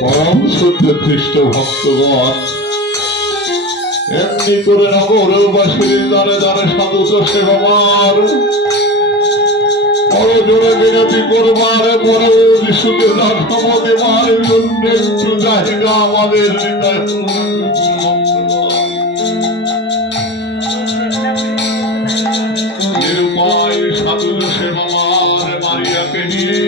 परम शुद्ध ख्रीष्ट भक्तगण एमনি করে নগরবাসীর দ্বারে দ্বারে সাধুত সেবার বড় জোরে বিনতি করবার পরে যিশুকে ধর্ম দেবার জন্য একটু জায়গা আমাদের হৃদয় নিরুপায় সাধু সেবার মারিয়াকে নিয়ে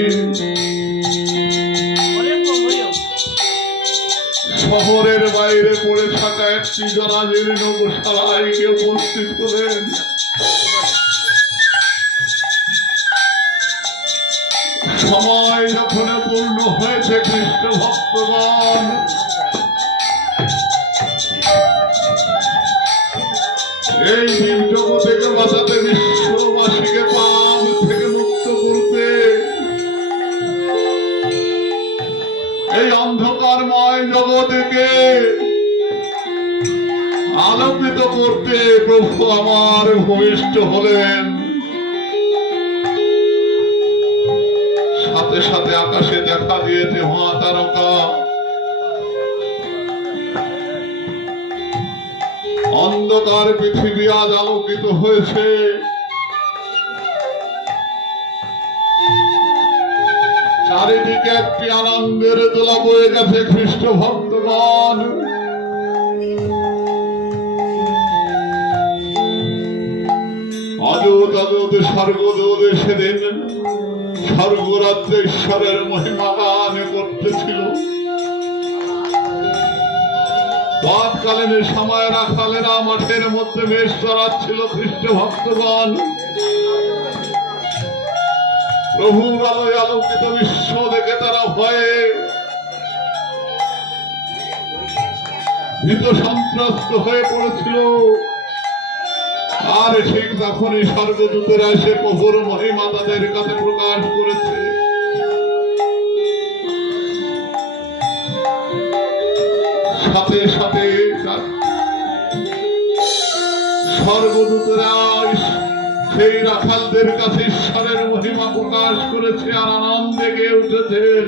শহরের বাইরে পড়ে থাকা একটি জরাজীর্ণ গোশালায় গিয়ে উপস্থিত হলেন। সময় যখন পূর্ণ হয়েছে খ্রিস্ট ভক্তগণ এই জীব জগৎকে বাঁচাতে বিশ্ববাসীকে পাপ থেকে মুক্ত করতে এই অন্ধকারময় জগৎকে আলোকিত করতে প্রভু আমার ভূমিষ্ঠ হলেন। সাথে সাথে আকাশে দেখা দিয়েছে মহাতারকা, অন্ধকার পৃথিবী আজ আলোকিত হয়েছে। চারিদিকে একটি আনন্দের দোলা বয়ে গেছে খ্রিস্ট ভক্তগণ। অযুত অযুত স্বর্গদূত সেদিন স্বর্গরাজ্যে ঈশ্বরের মহিমা গান করতেছিল। তৎকালীন সময় রাখালেরা মাঠের মধ্যে বেশ চড়াচ্ছিল খ্রিস্ট ভক্তগণ। প্রভুর আলোয় আলোকিত বিশ্ব দেখে তারা ভয়ে ভীত সন্ত্রস্ত হয়ে পড়েছিল। আর ঠিক তখনই স্বর্গদূতেরা এসে প্রভুর মহিমা তাদের কাছে প্রকাশ করেছে। সাথে সাথে স্বর্গদূতেরা সেই রাখালদের কাছে ঈশ্বরের মহিমা প্রকাশ করেছে আর আনন্দে গেয়ে উঠেছেন।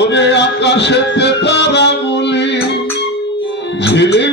ওরে আকাশেতে তারাগুলি ঝিলিক